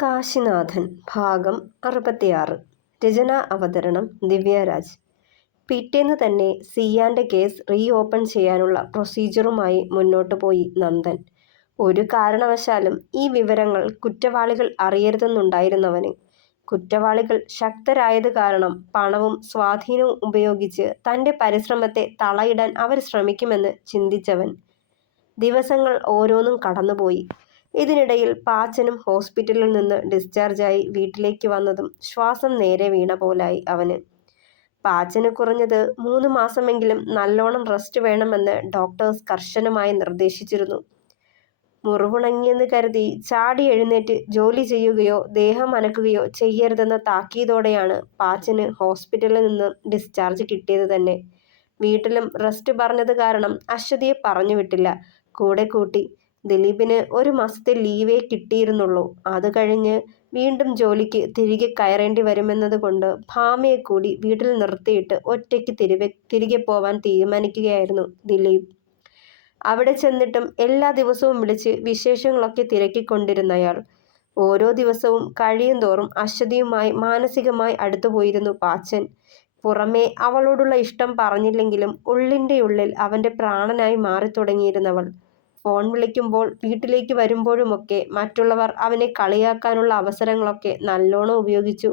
കാശിനാഥൻ ഭാഗം 66. രചന അവതരണം ദിവ്യരാജ്. പിറ്റേന്ന് തന്നെ സിയാന്റെ കേസ് റീ ഓപ്പൺ ചെയ്യാനുള്ള പ്രൊസീജിയറുമായി മുന്നോട്ടു പോയി നന്ദൻ. ഒരു കാരണവശാലും ഈ വിവരങ്ങൾ കുറ്റവാളികൾ അറിയരുതെന്നുണ്ടായിരുന്നവന്. കുറ്റവാളികൾ ശക്തരായത് കാരണം പണവും സ്വാധീനവും ഉപയോഗിച്ച് തൻ്റെ പരിശ്രമത്തെ തളയിടാൻ അവർ ശ്രമിക്കുമെന്ന് ചിന്തിച്ചവൻ. ദിവസങ്ങൾ ഓരോന്നും കടന്നുപോയി. ഇതിനിടയിൽ പാച്ചനും ഹോസ്പിറ്റലിൽ നിന്ന് ഡിസ്ചാർജായി വീട്ടിലേക്ക് വന്നതും ശ്വാസം നേരെ വീണ പോലായി അവന്. പാച്ചന് കുറഞ്ഞത് 3 മാസമെങ്കിലും നല്ലോണം റെസ്റ്റ് വേണമെന്ന് ഡോക്ടേഴ്സ് കർശനമായി നിർദ്ദേശിച്ചിരുന്നു. മുറിവുണങ്ങിയെന്ന് കരുതി ചാടി എഴുന്നേറ്റ് ജോലി ചെയ്യുകയോ ദേഹം അനക്കുകയോ ചെയ്യരുതെന്ന താക്കീതോടെയാണ് പാച്ചന് ഹോസ്പിറ്റലിൽ നിന്ന് ഡിസ്ചാർജ് കിട്ടിയത് തന്നെ. വീട്ടിലും റെസ്റ്റ് പറഞ്ഞത് കാരണം അശ്വതിയെ പറഞ്ഞു വിട്ടില്ല. കൂടെ കൂട്ടി ദിലീപിന് 1 മാസത്തെ ലീവേ കിട്ടിയിരുന്നുള്ളൂ. അത് കഴിഞ്ഞ് വീണ്ടും ജോലിക്ക് തിരികെ കയറേണ്ടി വരുമെന്നത് കൊണ്ട് ഭാമയെ കൂടി വീട്ടിൽ നിർത്തിയിട്ട് ഒറ്റയ്ക്ക് തിരികെ പോവാൻ തീരുമാനിക്കുകയായിരുന്നു ദിലീപ്. അവിടെ ചെന്നിട്ടും എല്ലാ ദിവസവും വിളിച്ച് വിശേഷങ്ങളൊക്കെ തിരക്കിക്കൊണ്ടിരുന്നയാൾ ഓരോ ദിവസവും കഴിയും തോറും അശ്വതിയുമായി മാനസികമായി അടുത്തുപോയിരുന്നു പാച്ചൻ. പുറമേ അവളോടുള്ള ഇഷ്ടം പറഞ്ഞില്ലെങ്കിലും ഉള്ളിൻ്റെ ഉള്ളിൽ അവൻ്റെ പ്രാണനായി മാറിത്തുടങ്ങിയിരുന്നവൾ. ഫോൺ വിളിക്കുമ്പോൾ വീട്ടിലേക്ക് വരുമ്പോഴുമൊക്കെ മറ്റുള്ളവർ അവനെ കളിയാക്കാനുള്ള അവസരങ്ങളൊക്കെ നല്ലോണം ഉപയോഗിച്ചു.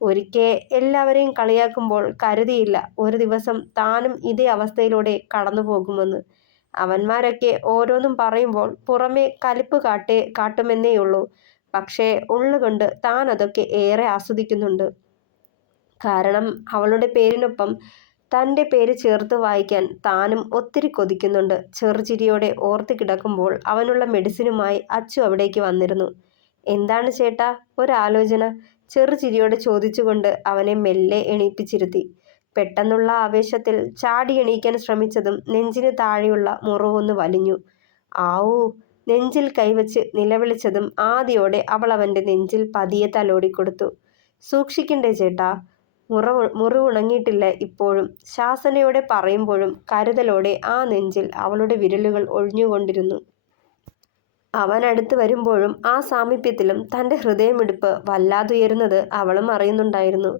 ഒരിക്കൽ എല്ലാവരെയും കളിയാക്കുമ്പോൾ കരുതിയില്ല ഒരു ദിവസം താനും ഇതേ അവസ്ഥയിലൂടെ കടന്നു പോകുമെന്ന്. അവന്മാരൊക്കെ ഓരോന്നും പറയുമ്പോൾ പുറമേ കലിപ്പ് കാട്ടുമെന്നേയുള്ളൂ. പക്ഷേ ഉള്ളുകൊണ്ട് താൻ അതൊക്കെ ഏറെ ആസ്വദിക്കുന്നുണ്ട്. കാരണം അവളുടെ പേരിനൊപ്പം തൻ്റെ പേര് ചേർത്ത് വായിക്കാൻ താനും ഒത്തിരി കൊതിക്കുന്നുണ്ട്. ചെറുചിരിയോടെ ഓർത്ത് കിടക്കുമ്പോൾ അവനുള്ള മെഡിസിനുമായി അച്ചു അവിടേക്ക് വന്നിരുന്നു. എന്താണ് ചേട്ടാ ഒരാലോചന? ചെറുചിരിയോടെ ചോദിച്ചുകൊണ്ട് അവനെ മെല്ലെ എണീപ്പിച്ചിരുത്തി. പെട്ടെന്നുള്ള ആവേശത്തിൽ ചാടി എണീക്കാൻ ശ്രമിച്ചതും നെഞ്ചിന് താഴെയുള്ള മുറിവൊന്ന് വലിഞ്ഞു. ആവൂ! നെഞ്ചിൽ കൈവച്ച് നിലവിളിച്ചതും ആദിയോടെ അവൾ അവൻ്റെ നെഞ്ചിൽ പതിയെ തലോടിക്കൊടുത്തു. സൂക്ഷിക്കണ്ടേ ചേട്ടാ, മുറിവുണങ്ങിയിട്ടില്ല ഇപ്പോഴും. ശാസനയോടെ പറയുമ്പോഴും കരുതലോടെ ആ നെഞ്ചിൽ അവളുടെ വിരലുകൾ ഒഴിഞ്ഞുകൊണ്ടിരുന്നു. അവനടുത്ത് വരുമ്പോഴും ആ സാമീപ്യത്തിലും തൻ്റെ ഹൃദയമിടിപ്പ് വല്ലാതുയരുന്നത് അവളും അറിയുന്നുണ്ടായിരുന്നു.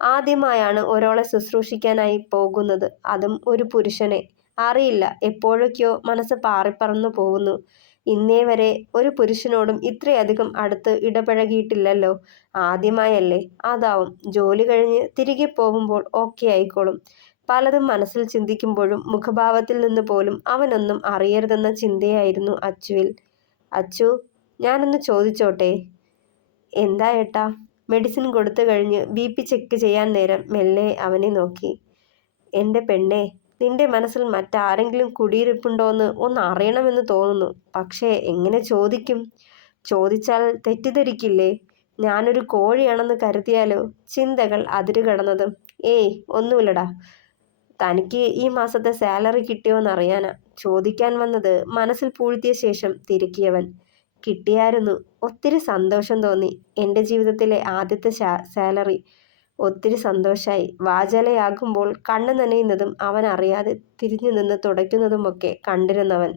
ആദ്യമായാണ് ഒരാളെ ശുശ്രൂഷിക്കാനായി പോകുന്നത്, അതും ഒരു പുരുഷനെ. അറിയില്ല, എപ്പോഴൊക്കെയോ മനസ്സ് പാറിപ്പറന്നു പോകുന്നു. ഇന്നേ വരെ ഒരു പുരുഷനോടും ഇത്രയധികം അടുത്ത് ഇടപഴകിയിട്ടില്ലല്ലോ. ആദ്യമായല്ലേ? അതാവും. ജോലി കഴിഞ്ഞ് തിരികെ പോകുമ്പോൾ ഓക്കെ ആയിക്കോളും. പലതും മനസ്സിൽ ചിന്തിക്കുമ്പോഴും മുഖഭാവത്തിൽ നിന്ന് പോലും അവനൊന്നും അറിയരുതെന്ന ചിന്തയായിരുന്നു അച്ചുവിൽ. അച്ചു, ഞാനൊന്ന് ചോദിച്ചോട്ടെ? എന്താ ഏട്ടാ? മെഡിസിൻ കൊടുത്തു കഴിഞ്ഞ് BP ചെക്ക് ചെയ്യാൻ നേരം മെല്ലെ അവനെ നോക്കി. എൻ്റെ പെണ്ണേ, നിന്റെ മനസ്സിൽ മറ്റാരെങ്കിലും കുടിയിരിപ്പുണ്ടോയെന്ന് ഒന്ന് അറിയണമെന്ന് തോന്നുന്നു. പക്ഷേ എങ്ങനെ ചോദിക്കും? ചോദിച്ചാൽ തെറ്റിദ്ധരിക്കില്ലേ? ഞാനൊരു കോഴിയാണെന്ന് കരുതിയാലോ? ചിന്തകൾ അതിരുകടന്നതും. ഏയ് ഒന്നുമില്ലടാ. തനിക്ക് ഈ മാസത്തെ സാലറി കിട്ടിയോന്നറിയാനാ ചോദിക്കാൻ വന്നത്. മനസ്സിൽ പൂഴ്ത്തിയ ശേഷം തിരുക്കിയവൻ. കിട്ടിയായിരുന്നു. ഒത്തിരി സന്തോഷം തോന്നി. എൻ്റെ ജീവിതത്തിലെ ആദ്യത്തെ സാലറി. ഒത്തിരി സന്തോഷായി. വാചാലയാകുമ്പോൾ കണ്ണ് നനയുന്നതും അവൻ അറിയാതെ തിരിഞ്ഞു നിന്ന് തുടയ്ക്കുന്നതുമൊക്കെ കണ്ടിരുന്നവൻ.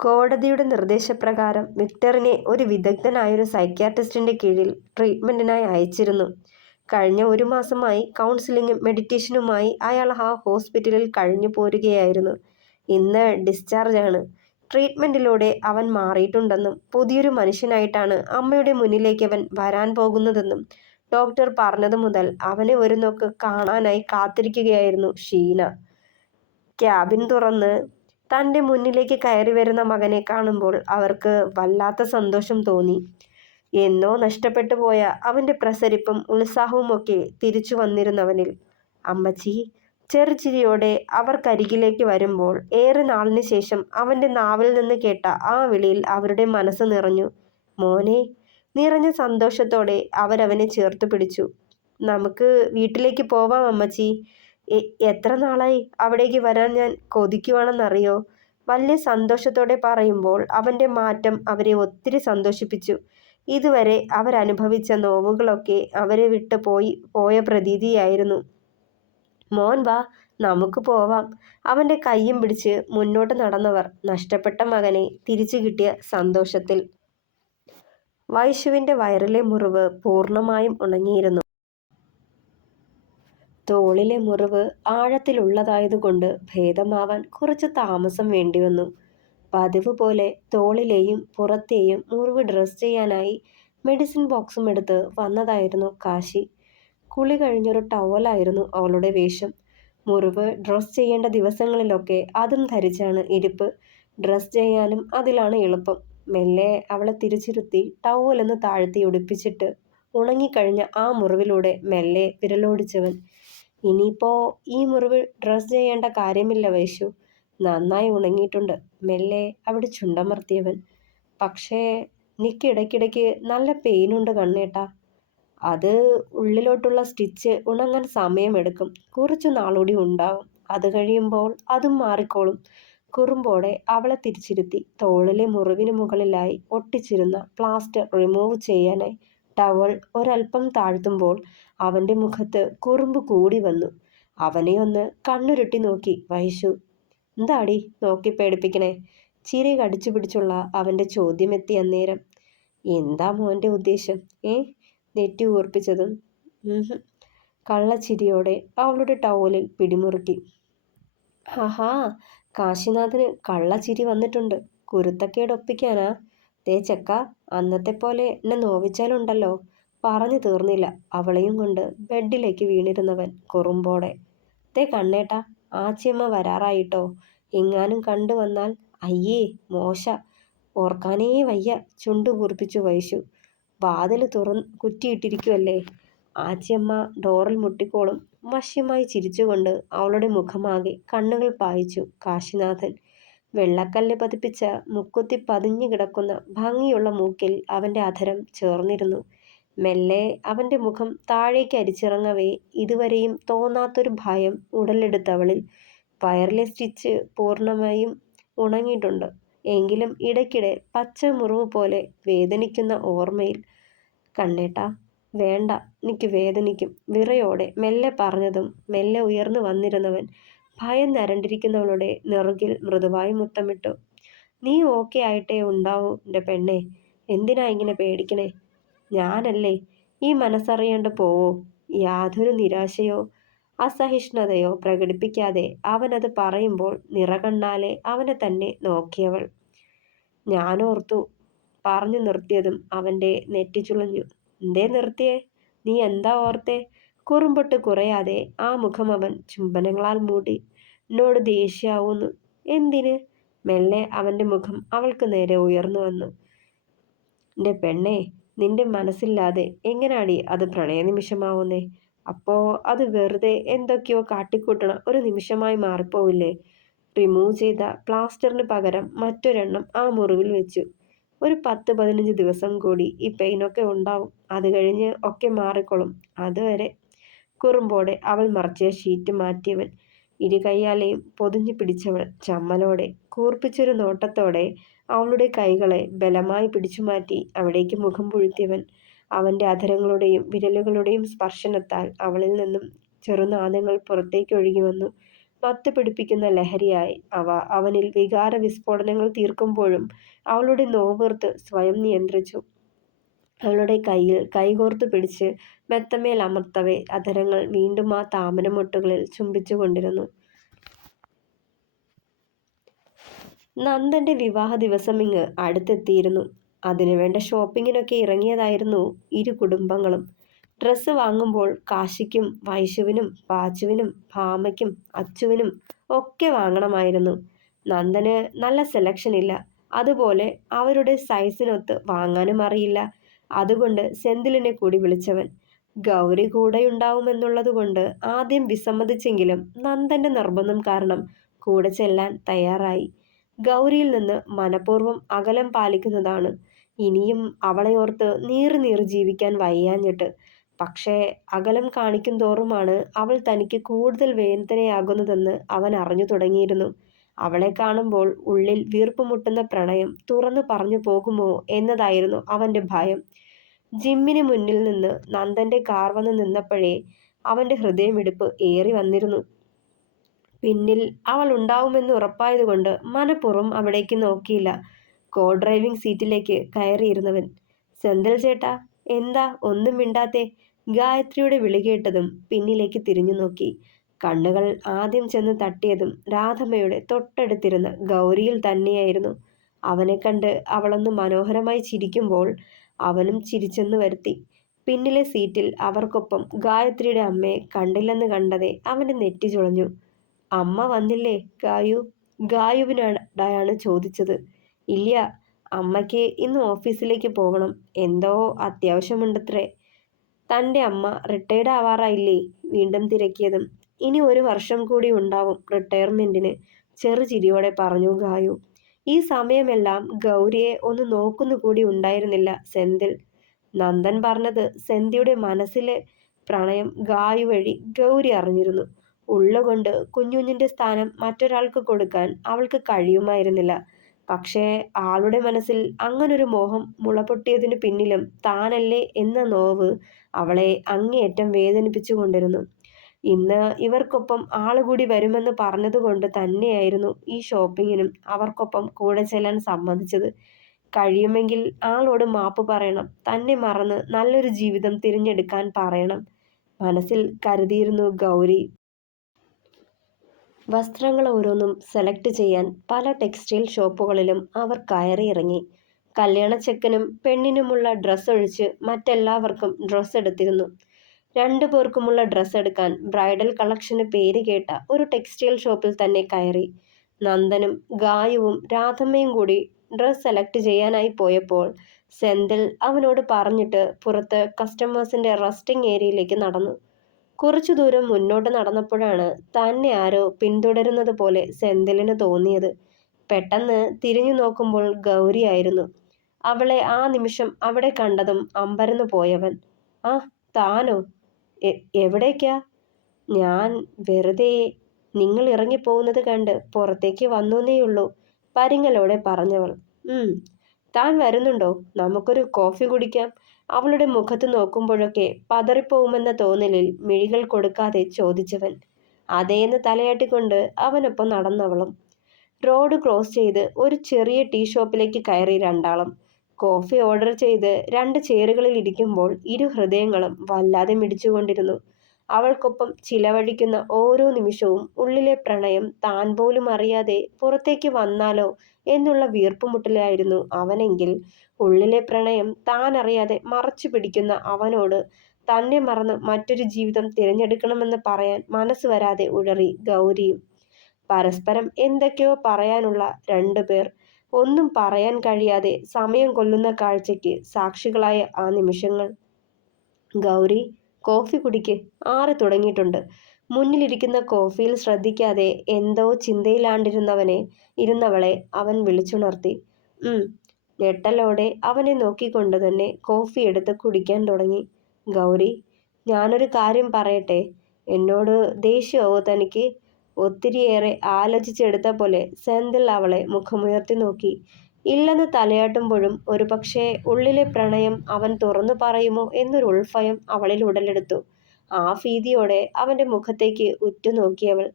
കോടതിയുടെ നിർദ്ദേശപ്രകാരം വിക്ടറിനെ ഒരു വിദഗ്ധനായൊരു സൈക്യാട്രിസ്റ്റിൻ്റെ കീഴിൽ ട്രീറ്റ്മെൻറ്റിനായി അയച്ചിരുന്നു. കഴിഞ്ഞ 1 മാസമായി കൗൺസിലിങ്ങും മെഡിറ്റേഷനുമായി അയാൾ ആ ഹോസ്പിറ്റലിൽ കഴിഞ്ഞു പോരുകയായിരുന്നു. ഇന്ന് ഡിസ്ചാർജാണ്. ട്രീറ്റ്മെൻറ്റിലൂടെ അവൻ മാറിയിട്ടുണ്ടെന്നും പുതിയൊരു മനുഷ്യനായിട്ടാണ് അമ്മയുടെ മുന്നിലേക്ക് അവൻ വരാൻ പോകുന്നതെന്നും ഡോക്ടർ പറഞ്ഞതു മുതൽ അവനെ ഒരു നോക്ക് കാണാനായി കാത്തിരിക്കുകയായിരുന്നു ഷീന. ക്യാബിൻ തുറന്ന് തൻ്റെ മുന്നിലേക്ക് കയറി വരുന്ന മകനെ കാണുമ്പോൾ അവർക്ക് വല്ലാത്ത സന്തോഷം തോന്നി. എന്നോ നഷ്ടപ്പെട്ടു പോയ അവൻ്റെ പ്രസരിപ്പും ഉത്സാഹവുമൊക്കെ തിരിച്ചു വന്നിരുന്നവനിൽ. അമ്മച്ചി! ചെറുചിരിയോടെ അവർക്കരികിലേക്ക് വരുമ്പോൾ ഏറെ നാളിന് ശേഷം അവൻ്റെ നാവിൽ നിന്ന് കേട്ട ആ വിളിയിൽ അവരുടെ മനസ്സ് നിറഞ്ഞു. മോനെ! നിറഞ്ഞ സന്തോഷത്തോടെ അവരവനെ ചേർത്ത് പിടിച്ചു. നമുക്ക് വീട്ടിലേക്ക് പോവാം അമ്മച്ചി. എത്ര നാളായി അവിടേക്ക് വരാൻ ഞാൻ കൊതിക്കുവാണെന്നറിയോ? വലിയ സന്തോഷത്തോടെ പറയുമ്പോൾ അവൻ്റെ മാറ്റം അവരെ ഒത്തിരി സന്തോഷിപ്പിച്ചു. ഇതുവരെ അവരനുഭവിച്ച നോവുകളൊക്കെ അവരെ വിട്ട് പോയ പ്രതീതിയായിരുന്നു. മോൻ വാ, നമുക്ക് പോവാം. അവൻ്റെ കയ്യും പിടിച്ച് മുന്നോട്ട് നടന്നവർ നഷ്ടപ്പെട്ട മകനെ തിരിച്ചു കിട്ടിയ സന്തോഷത്തിൽ. വൈശുവിൻ്റെ വയറിലെ മുറിവ് പൂർണ്ണമായും ഉണങ്ങിയിരുന്നു. തോളിലെ മുറിവ് ആഴത്തിലുള്ളതായതുകൊണ്ട് ഭേദമാവാൻ കുറച്ച് താമസം വേണ്ടിവന്നു. പതിവ് പോലെ തോളിലെയും പുറത്തെയും മുറിവ് ഡ്രസ് ചെയ്യാനായി മെഡിസിൻ ബോക്സും എടുത്ത് വന്നതായിരുന്നു കാശി. കുളി കഴിഞ്ഞൊരു ടവലായിരുന്നു അവളുടെ വേഷം. മുറിവ് ഡ്രസ് ചെയ്യേണ്ട ദിവസങ്ങളിലൊക്കെ അതും ധരിച്ചാണ് ഇരിപ്പ്. ഡ്രസ് ചെയ്യാനും അതിലാണ് എളുപ്പം. മെല്ലെ അവളെ തിരിച്ചിരുത്തി ടവലൊന്ന് താഴ്ത്തി ഉടുപ്പിച്ചിട്ട് ഉണങ്ങിക്കഴിഞ്ഞ ആ മുറിവിലൂടെ മെല്ലെ വിരലോടിച്ചവൻ. ഇനിയിപ്പോ ഈ മുറിവ് ഡ്രസ് ചെയ്യേണ്ട കാര്യമില്ല വൈശു, നന്നായി ഉണങ്ങിയിട്ടുണ്ട്. മെല്ലെ അവിടെ ചുണ്ടമർത്തിയവൻ. പക്ഷേ നിക്കിടയ്ക്കിടയ്ക്ക് നല്ല പെയിനുണ്ട് കണ്ണേട്ടാ. അത് ഉള്ളിലോട്ടുള്ള സ്റ്റിച്ച് ഉണങ്ങാൻ സമയമെടുക്കും. കുറച്ചു നാളുകൂടി ഉണ്ടാവും. അത് കഴിയുമ്പോൾ അതും മാറിക്കോളും. കുറുമ്പോടെ അവളെ തിരിച്ചിരുത്തി തോളിലെ മുറിവിന് മുകളിലായി ഒട്ടിച്ചിരുന്ന പ്ലാസ്റ്റർ റിമൂവ് ചെയ്യാനായി ടവൽ ഒരൽപ്പം താഴ്ത്തുമ്പോൾ അവൻ്റെ മുഖത്ത് കുറുമ്പ് കൂടി വന്നു. അവനെ ഒന്ന് കണ്ണുരുട്ടി നോക്കി വൈശു. എന്താടി നോക്കി പേടിപ്പിക്കണേ? ചിരി കടിച്ചു പിടിച്ചുള്ള അവൻ്റെ ചോദ്യമെത്തി അന്നേരം. എന്താ മോൻ്റെ ഉദ്ദേശം? നെറ്റി ഊർപ്പിച്ചതും കള്ളച്ചിരിയോടെ അവളുടെ ടവലിൽ പിടിമുറുക്കി. ആഹാ, കാശിനാഥന് കള്ളച്ചിരി വന്നിട്ടുണ്ട്. കുരുത്തക്കേട് ഒപ്പിക്കാനാ? ദേ ചെക്ക, അന്നത്തെ പോലെ എന്നെ നോവിച്ചാലുണ്ടല്ലോ. പറഞ്ഞു തീർന്നില്ല അവളെയും കൊണ്ട് ബെഡിലേക്ക് വീണിരുന്നവൻ കുറുമ്പോടെ. ദേ കണ്ണേട്ടാ, ആച്ചിയമ്മ വരാറായിട്ടോ. എങ്ങാനും കണ്ടു വന്നാൽ അയ്യേ മോശ. ഓർക്കാനേ വയ്യ. ചുണ്ടു കൂർപ്പിച്ചു വൈശു. വാതിൽ കുറ്റിയിട്ടിരിക്കുവല്ലേ, ആച്ചിയമ്മ ഡോറിൽ മുട്ടിക്കോളും. വശ്യമായി ചിരിച്ചുകൊണ്ട് അവളുടെ മുഖമാകെ കണ്ണുകൾ പായിച്ചു കാശിനാഥൻ. വെള്ളക്കല്ല് പതിപ്പിച്ച മുക്കുത്തി പതിഞ്ഞു കിടക്കുന്ന ഭംഗിയുള്ള മൂക്കിൽ അവൻ്റെ അധരം ചേർന്നിരുന്നു. മെല്ലെ അവൻ്റെ മുഖം താഴേക്ക് അരിച്ചിറങ്ങവേ ഇതുവരെയും തോന്നാത്തൊരു ഭയം ഉടലെടുത്തവളിൽ. വയറിലെ സ്റ്റിച്ച് പൂർണ്ണമായും ഉണങ്ങിയിട്ടുണ്ട്. എങ്കിലും ഇടയ്ക്കിടെ പച്ച മുറിവ് പോലെ വേദനിക്കുന്ന ഓർമ്മയിൽ. കണ്ണേട്ടാ വേണ്ട, എനിക്ക് വേദനിക്കും. വിറയോടെ മെല്ലെ പറഞ്ഞതും മെല്ലെ ഉയർന്നു വന്നിരുന്നവൻ ഭയം നരണ്ടിരിക്കുന്നവളുടെ നെറുകിൽ മൃദുവായി മുത്തമിട്ടു. നീ ഓക്കെ ആയിട്ടേ ഉണ്ടാവൂ എൻ്റെ പെണ്ണെ. എന്തിനാ ഇങ്ങനെ പേടിക്കണേ? ഞാനല്ലേ. ഈ മനസ്സറിയാണ്ട് പോവോ? യാതൊരു നിരാശയോ അസഹിഷ്ണുതയോ പ്രകടിപ്പിക്കാതെ അവനത് പറയുമ്പോൾ നിറകണ്ണാലെ അവനെ തന്നെ നോക്കിയവൾ. ഞാനോർത്തു. പറഞ്ഞു നിർത്തിയതും അവൻ്റെ നെറ്റി ചുളിഞ്ഞു. എന്തേ നിർത്തിയേ? നീ എന്താ ഓർത്തേ? കുറുമ്പൊട്ട് കുറയാതെ ആ മുഖം അവൻ ചുംബനങ്ങളാൽ മൂടി. എന്നോട് ദേഷ്യാവൂന്ന്. എന്തിന്? മെല്ലെ അവൻ്റെ മുഖം അവൾക്ക് നേരെ ഉയർന്നു വന്നു. എൻ്റെ പെണ്ണെ, നിന്റെ മനസ്സില്ലാതെ എങ്ങനാടി അത് പ്രണയനിമിഷമാവുന്നേ? അപ്പോ അത് വെറുതെ എന്തൊക്കെയോ കാട്ടിക്കൂട്ടണ ഒരു നിമിഷമായി മാറിപ്പോവില്ലേ? റിമൂവ് ചെയ്ത പ്ലാസ്റ്ററിന് പകരം മറ്റൊരെണ്ണം ആ മുറിവിൽ വെച്ചു. ഒരു 10-15 ദിവസം കൂടി ഈ പെയിനൊക്കെ ഉണ്ടാവും. അത് കഴിഞ്ഞ് ഒക്കെ മാറിക്കോളും. അതുവരെ. കുറുമ്പോടെ അവൾ മറച്ച ഷീറ്റ് മാറ്റിയവൻ ഇരു കൈയാലെയും പൊതിഞ്ഞു പിടിച്ചവൾ ചമ്മലോടെ കൂർപ്പിച്ചൊരു നോട്ടത്തോടെ അവളുടെ കൈകളെ ബലമായി പിടിച്ചുമാറ്റി അവിടേക്ക് മുഖം പുഴുത്തിയവൻ. അവൻ്റെ അധരങ്ങളുടെയും വിരലുകളുടെയും സ്പർശനത്താൽ അവളിൽ നിന്നും ചെറുനാദങ്ങൾ പുറത്തേക്ക് ഒഴുകി വന്നു. മത്ത് പിടിപ്പിക്കുന്ന ലഹരിയായി അവ അവനിൽ വികാര വിസ്ഫോടനങ്ങൾ തീർക്കുമ്പോഴും അവളുടെ നോവീർത്ത് സ്വയം നിയന്ത്രിച്ചു. അവളുടെ കയ്യിൽ കൈകോർത്തു പിടിച്ച് മെത്തമേൽ അമർത്തവേ അധരങ്ങൾ വീണ്ടും ആ താമരമൊട്ടുകളിൽ ചുംബിച്ചു കൊണ്ടിരുന്നു. നന്ദൻ്റെ വിവാഹ ദിവസം ഇങ്ങ് അടുത്തെത്തിയിരുന്നു. അതിനുവേണ്ട ഷോപ്പിങ്ങിനൊക്കെ ഇറങ്ങിയതായിരുന്നു ഇരു കുടുംബങ്ങളും. ഡ്രസ്സ് വാങ്ങുമ്പോൾ കാശിക്കും വൈശുവിനും പാച്ചുവിനും ഭാമയ്ക്കും അച്ചുവിനും ഒക്കെ വാങ്ങണമായിരുന്നു. നന്ദന് നല്ല സെലക്ഷൻ ഇല്ല. അതുപോലെ അവരുടെ സൈസിനൊത്ത് വാങ്ങാനും അറിയില്ല. അതുകൊണ്ട് സെന്തിലിനെ കൂടി വിളിച്ചവൻ. ഗൗരി കൂടെയുണ്ടാവുമെന്നുള്ളതുകൊണ്ട് ആദ്യം വിസമ്മതിച്ചെങ്കിലും നന്ദൻ്റെ നിർബന്ധം കാരണം കൂടെ ചെല്ലാൻ തയ്യാറായി. ഗൗരിയിൽ നിന്ന് മനഃപൂർവ്വം അകലം പാലിക്കുന്നതാണ്. ഇനിയും അവളെ ഓർത്ത് നീറി നീറി ജീവിക്കാൻ വയ്യാഞ്ഞിട്ട്. പക്ഷേ അകലം കാണിക്കും തോറുമാണ് അവൾ തനിക്ക് കൂടുതൽ വേദനയാകുന്നതെന്ന് അവൻ അറിഞ്ഞു തുടങ്ങിയിരുന്നു. അവളെ കാണുമ്പോൾ ഉള്ളിൽ വീർപ്പുമുട്ടുന്ന പ്രണയം തുറന്നു പറഞ്ഞു പോകുമോ എന്നതായിരുന്നു അവൻ്റെ ഭയം. ജിമ്മിന് മുന്നിൽ നിന്ന് നന്ദൻ്റെ കാർ വന്ന് നിന്നപ്പോഴേ അവൻ്റെ ഹൃദയമിടിപ്പ് ഏറി വന്നിരുന്നു. പിന്നിൽ അവൾ ഉണ്ടാവുമെന്ന് ഉറപ്പായതുകൊണ്ട് മനഃപൂർവ്വം അവിടേക്ക് നോക്കിയില്ല. കോ ഡ്രൈവിംഗ് സീറ്റിലേക്ക് കയറിയിരുന്നവൻ സെന്തിൽ ചേട്ടാ, എന്താ ഒന്നും മിണ്ടാത്തെ? ഗായത്രിയുടെ വിളി കേട്ടതും പിന്നിലേക്ക് തിരിഞ്ഞു നോക്കി. കണ്ണുകൾ ആദ്യം ചെന്ന് തട്ടിയതും രാധമ്മയുടെ തൊട്ടടുത്തിരുന്ന ഗൗരിയിൽ തന്നെയായിരുന്നു. അവനെ കണ്ട് അവളൊന്ന് മനോഹരമായി ചിരിക്കുമ്പോൾ അവനും ചിരിച്ചെന്ന് വരുത്തി. പിന്നിലെ സീറ്റിൽ അവർക്കൊപ്പം ഗായത്രിയുടെ അമ്മയെ കണ്ടില്ലെന്ന് കണ്ടതേ അവൻ്റെ നെറ്റി ചുളഞ്ഞു. അമ്മ വന്നില്ലേ ഗായു? ഗായുവിനോടായാണ് ചോദിച്ചത്. ഇല്ല, അമ്മയ്ക്ക് ഇന്ന് ഓഫീസിലേക്ക് പോകണം, എന്തോ അത്യാവശ്യമുണ്ടത്രേ. തൻ്റെ അമ്മ റിട്ടയർഡ് ആവാറായില്ലേ? വീണ്ടും തിരക്കിയതും. ഇനി 1 വർഷം കൂടി ഉണ്ടാവും റിട്ടയർമെന്റിന്, ചെറുചിരിയോടെ പറഞ്ഞു ഗായു. ഈ സമയമെല്ലാം ഗൗരിയെ ഒന്ന് നോക്കുന്നു കൂടി ഉണ്ടായിരുന്നില്ല സെന്തിൽ. നന്ദൻ പറഞ്ഞത് സെന്തിയുടെ മനസ്സിലെ പ്രണയം ഗായു വഴി ഗൗരി അറിഞ്ഞിരുന്നു. ഉള്ളുകൊണ്ട് കുഞ്ഞുഞ്ഞിന്റെ സ്ഥാനം മറ്റൊരാൾക്ക് കൊടുക്കാൻ അവൾക്ക് കഴിയുമായിരുന്നില്ല. പക്ഷേ ആളുടെ മനസ്സിൽ അങ്ങനൊരു മോഹം മുളപൊട്ടിയതിനു പിന്നിലും താനല്ലേ എന്ന നോവ് അവളെ അങ്ങേയറ്റം വേദനിപ്പിച്ചുകൊണ്ടിരുന്നു. ഇന്ന് ഇവർക്കൊപ്പം ആളുകൂടി വരുമെന്ന് പറഞ്ഞതുകൊണ്ട് തന്നെയായിരുന്നു ഈ ഷോപ്പിങ്ങിനും അവർക്കൊപ്പം കൂടെ ചെല്ലാൻ സമ്മതിച്ചത്. കഴിയുമെങ്കിൽ ആളോട് മാപ്പ് പറയണം, തന്നെ മറന്ന് നല്ലൊരു ജീവിതം തിരഞ്ഞെടുക്കാൻ പറയണം, മനസ്സിൽ കരുതിയിരുന്നു ഗൗരി. വസ്ത്രങ്ങൾ ഓരോന്നും സെലക്ട് ചെയ്യാൻ പല ടെക്സ്റ്റൈൽ ഷോപ്പുകളിലും അവർ കയറിയിറങ്ങി. കല്യാണച്ചെക്കനും പെണ്ണിനുമുള്ള ഡ്രസ്സ് ഒഴിച്ച് മറ്റെല്ലാവർക്കും ഡ്രസ്സ് എടുത്തിരുന്നു. 2 പേർക്കുമുള്ള ഡ്രസ്സ് എടുക്കാൻ ബ്രൈഡൽ കളക്ഷന് പേര് കേട്ട ഒരു ടെക്സ്റ്റൈൽ ഷോപ്പിൽ തന്നെ കയറി. നന്ദനും ഗായുവും രാധമ്മയും കൂടി ഡ്രസ്സ് സെലക്ട് ചെയ്യാനായി പോയപ്പോൾ സെന്തിൽ അവനോട് പറഞ്ഞിട്ട് പുറത്ത് കസ്റ്റമേഴ്സിന്റെ റെസ്റ്റിംഗ് ഏരിയയിലേക്ക് നടന്നു. കുറച്ചു ദൂരം മുന്നോട്ട് നടന്നപ്പോഴാണ് തന്നെ ആരോ പിന്തുടരുന്നത് പോലെ സെന്തിലിന് തോന്നിയത്. പെട്ടെന്ന് തിരിഞ്ഞു നോക്കുമ്പോൾ ഗൗരിയായിരുന്നു. അവളെ ആ നിമിഷം അവിടെ കണ്ടതും അമ്പരന്നു പോയവൻ. ആ, താനോ? എവിടേക്കാ? ഞാൻ വെറുതെ നിങ്ങൾ ഇറങ്ങിപ്പോകുന്നത് കണ്ട് പുറത്തേക്ക് വന്നേയുള്ളൂ, പരിങ്ങലോടെ പറഞ്ഞവൾ. താൻ വരുന്നുണ്ടോ? നമുക്കൊരു കോഫി കുടിക്കാം. അവളുടെ മുഖത്ത് നോക്കുമ്പോഴൊക്കെ പതറിപ്പോവുമെന്ന തോന്നലിൽ മിഴികൾ കൊടുക്കാതെ ചോദിച്ചവൻ. അതേന്ന് തലയാട്ടിക്കൊണ്ട് അവനൊപ്പം നടന്നവളും. റോഡ് ക്രോസ് ചെയ്ത് ഒരു ചെറിയ ടീ ഷോപ്പിലേക്ക് കയറി രണ്ടാളും. കോഫി ഓർഡർ ചെയ്ത് 2 ചെയറുകളിൽ ഇരിക്കുമ്പോൾ ഇരു ഹൃദയങ്ങളും വല്ലാതെ മിടിച്ചുകൊണ്ടിരുന്നു. അവൾക്കൊപ്പം ചിലവഴിക്കുന്ന ഓരോ നിമിഷവും ഉള്ളിലെ പ്രണയം താൻ പോലും അറിയാതെ പുറത്തേക്ക് വന്നാലോ എന്നുള്ള വീർപ്പുമുട്ടലായിരുന്നു അവനെങ്കിൽ ഉള്ളിലെ പ്രണയം താൻ അറിയാതെ മറച്ചു പിടിക്കുന്ന അവനോട് തന്നെ മറന്ന് മറ്റൊരു ജീവിതം തിരഞ്ഞെടുക്കണമെന്ന് പറയാൻ മനസ്സ് വരാതെ ഉഴറി ഗൗരിയും. പരസ്പരം എന്തൊക്കെയോ പറയാനുള്ള 2 പേർ, ഒന്നും പറയാൻ കഴിയാതെ സമയം കൊല്ലുന്ന കാഴ്ചയ്ക്ക് സാക്ഷികളായ ആ നിമിഷങ്ങൾ. ഗൗരി, കോഫി കുടിക്ക്, ആറി തുടങ്ങിയിട്ടുണ്ട്. മുന്നിലിരിക്കുന്ന കോഫിയിൽ ശ്രദ്ധിക്കാതെ എന്തോ ഇരുന്നവളെ അവൻ വിളിച്ചുണർത്തി. ഞെട്ടലോടെ അവനെ നോക്കിക്കൊണ്ട് തന്നെ കോഫി എടുത്ത് കുടിക്കാൻ തുടങ്ങി. ഗൗരി, ഞാനൊരു കാര്യം പറയട്ടെ? എന്നോട് ദേഷ്യമോ തനിക്ക്? ഒത്തിരിയേറെ ആലോചിച്ചെടുത്ത പോലെ സെന്തിൽ അവളെ മുഖമുയർത്തി നോക്കി. ഇല്ലെന്ന് തലയാട്ടുമ്പോഴും ഒരുപക്ഷെ ഉള്ളിലെ പ്രണയം അവൻ തുറന്നു പറയുമോ എന്നൊരു ഉൾഭയം അവളിൽ ഉടലെടുത്തു. ആ ഭീതിയോടെ അവന്റെ മുഖത്തേക്ക് ഉറ്റുനോക്കിയവൾ.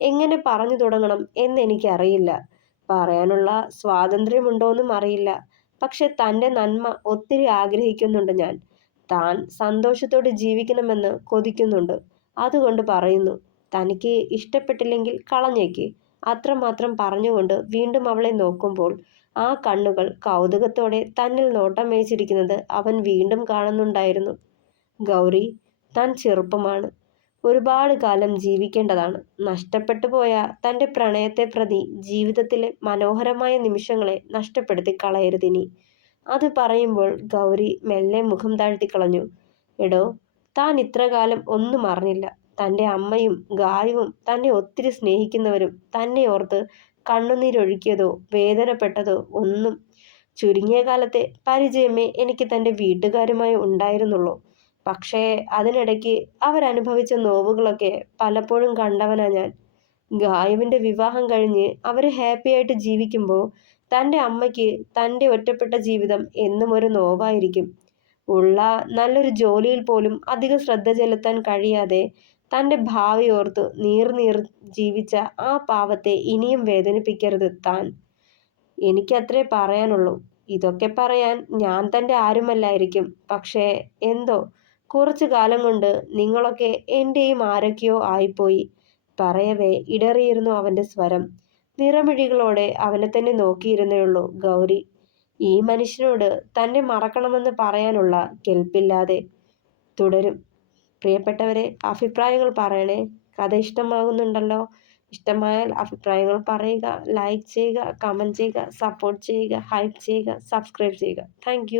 എങ്ങനെ പറഞ്ഞു തുടങ്ങണം എന്നെനിക്കറിയില്ല. പറയാനുള്ള സ്വാതന്ത്ര്യമുണ്ടോന്നും അറിയില്ല. പക്ഷെ തൻ്റെ നന്മ ഒത്തിരി ആഗ്രഹിക്കുന്നുണ്ട് ഞാൻ. താൻ സന്തോഷത്തോടെ ജീവിക്കണമെന്ന് കൊതിക്കുന്നുണ്ട്. അതുകൊണ്ട് പറയുന്നു. തനിക്ക് ഇഷ്ടപ്പെട്ടില്ലെങ്കിൽ കളഞ്ഞേക്ക്. അത്രമാത്രം പറഞ്ഞുകൊണ്ട് വീണ്ടും അവളെ നോക്കുമ്പോൾ ആ കണ്ണുകൾ കൗതുകത്തോടെ തന്നിൽ നോട്ടം വെച്ചിരിക്കുന്നത് അവൻ വീണ്ടും കാണുന്നുണ്ടായിരുന്നു. ഗൗരി, താൻ ചെറുപ്പമാണ്. ഒരുപാട് കാലം ജീവിക്കേണ്ടതാണ്. നഷ്ടപ്പെട്ടു പോയ തൻ്റെ പ്രണയത്തെ പ്രതി ജീവിതത്തിലെ മനോഹരമായ നിമിഷങ്ങളെ നഷ്ടപ്പെടുത്തി കളയരുതിനി. അത് പറയുമ്പോൾ ഗൗരി മെല്ലെ മുഖം താഴ്ത്തിക്കളഞ്ഞു. എടോ, താൻ ഇത്രകാലം ഒന്നും അറിഞ്ഞില്ല. തൻ്റെ അമ്മയും ഗായുവും തന്നെ ഒത്തിരി സ്നേഹിക്കുന്നവരും തന്നെ ഓർത്ത് കണ്ണുനീരൊഴുക്കിയതോ വേദനപ്പെട്ടതോ ഒന്നും. ചുരുങ്ങിയ കാലത്തെ പരിചയമേ എനിക്ക് തൻ്റെ വീട്ടുകാരുമായി ഉണ്ടായിരുന്നുള്ളൂ. പക്ഷേ അതിനിടയ്ക്ക് അവരനുഭവിച്ച നോവുകളൊക്കെ പലപ്പോഴും കണ്ടവനാ ഞാൻ. ഗായുവിൻ്റെ വിവാഹം കഴിഞ്ഞ് അവർ ഹാപ്പിയായിട്ട് ജീവിക്കുമ്പോൾ തൻ്റെ അമ്മയ്ക്ക് തൻ്റെ ഒറ്റപ്പെട്ട ജീവിതം എന്നും ഒരു നോവായിരിക്കും. ഉള്ള നല്ലൊരു ജോലിയിൽ പോലും അധികം ശ്രദ്ധ ചെലുത്താൻ കഴിയാതെ തൻ്റെ ഭാവി ഓർത്ത് നീർ ജീവിച്ച ആ പാവത്തെ ഇനിയും വേദനിപ്പിക്കരുത് താൻ. എനിക്കത്രേ പറയാനുള്ളൂ. ഇതൊക്കെ പറയാൻ ഞാൻ തൻ്റെ ആരുമല്ലായിരിക്കും. പക്ഷേ എന്തോ കുറച്ചു കാലം കൊണ്ട് നിങ്ങളൊക്കെ എൻ്റെയും ആരൊക്കെയോ ആയിപ്പോയി. പറയവേ ഇടറിയിരുന്നു അവൻ്റെ സ്വരം. നിറമിഴികളോടെ അവനെ തന്നെ നോക്കിയിരുന്നേയുള്ളൂ ഗൗരി. ഈ മനുഷ്യനോട് തന്നെ മറക്കണമെന്ന് പറയാനുള്ള കെൽപ്പില്ലാതെ. തുടരും. പ്രിയപ്പെട്ടവരെ, അഭിപ്രായങ്ങൾ പറയണേ. കഥ ഇഷ്ടമാകുന്നുണ്ടല്ലോ. ഇഷ്ടമായാൽ അഭിപ്രായങ്ങൾ പറയുക, ലൈക്ക് ചെയ്യുക, കമൻറ്റ് ചെയ്യുക, സപ്പോർട്ട് ചെയ്യുക, ഹൈപ്പ് ചെയ്യുക, സബ്സ്ക്രൈബ് ചെയ്യുക. താങ്ക്